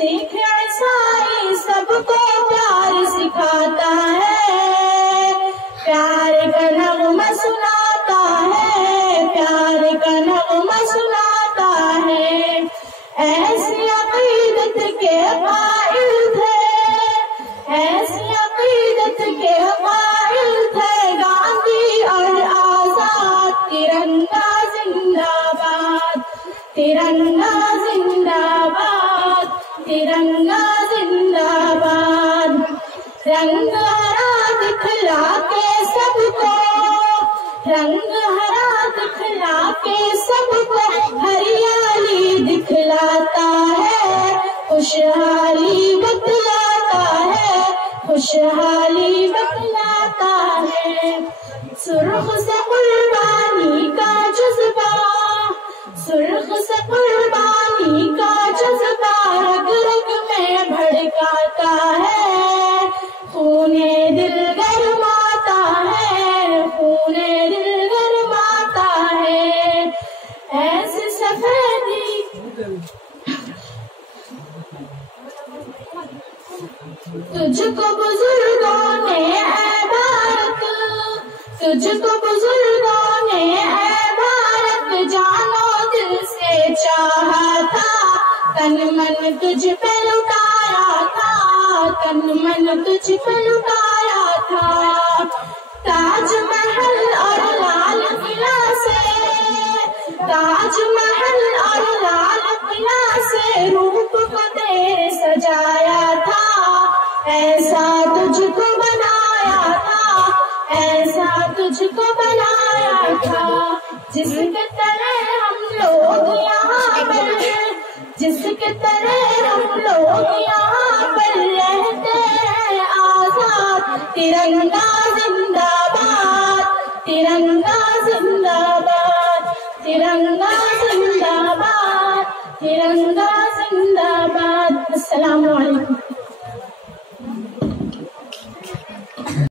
سکھ عیسائی سب کو پیار سکھاتا ہے، پیار کا نغمہ سناتا ہے، پیار کا نغمہ سناتا ہے۔ ایسی عقیدت کے قائل تھے، ایسی عقیدت کے قائل تھے گاندھی اور آزاد۔ ترنگا زندہ باد، ترنگا زندہ باد، ترنگا زندہ باد۔ رنگ ہرا دکھلا کے سب کو، رنگ ہرا دکھلا کے سب کو ہریالی دکھلاتا ہے، خوشحالی بتلاتا ہے، خوشحالی بتلاتا ہے۔ سرخ سے قربانی کا جذبہ، سرخ سے قربانی کا جذبہ رگ رگ میں بھڑکاتا ہے، خون دل گرماتا ہے، خون دل گرماتا ہے۔ ایسی سفیدی تجھ کو بزرگوں نے اے بھارت، تجھ کو بزرگوں نے اے بھارت جانو دل سے چاہا تھا، تن من تجھ پہ لٹایا تھا، تن من تجھ پہ لٹایا تھا۔ تاج محل اور لال قلعہ سے، تاج محل اور لال قلعہ سے روپ کو تیرے سجایا تھا، ایسا تجھ کو بنایا تھا، ایسا تجھ کو بنایا تھا۔ جس کے طرح ہم لوگ یہاں پر، جس کے طرح ہم لوگ یہاں پر رہتے ہیں آزاد۔ ترنگا زندہ باد، ترنگا زندہ باد، ترنگا زندہ باد، ترنگا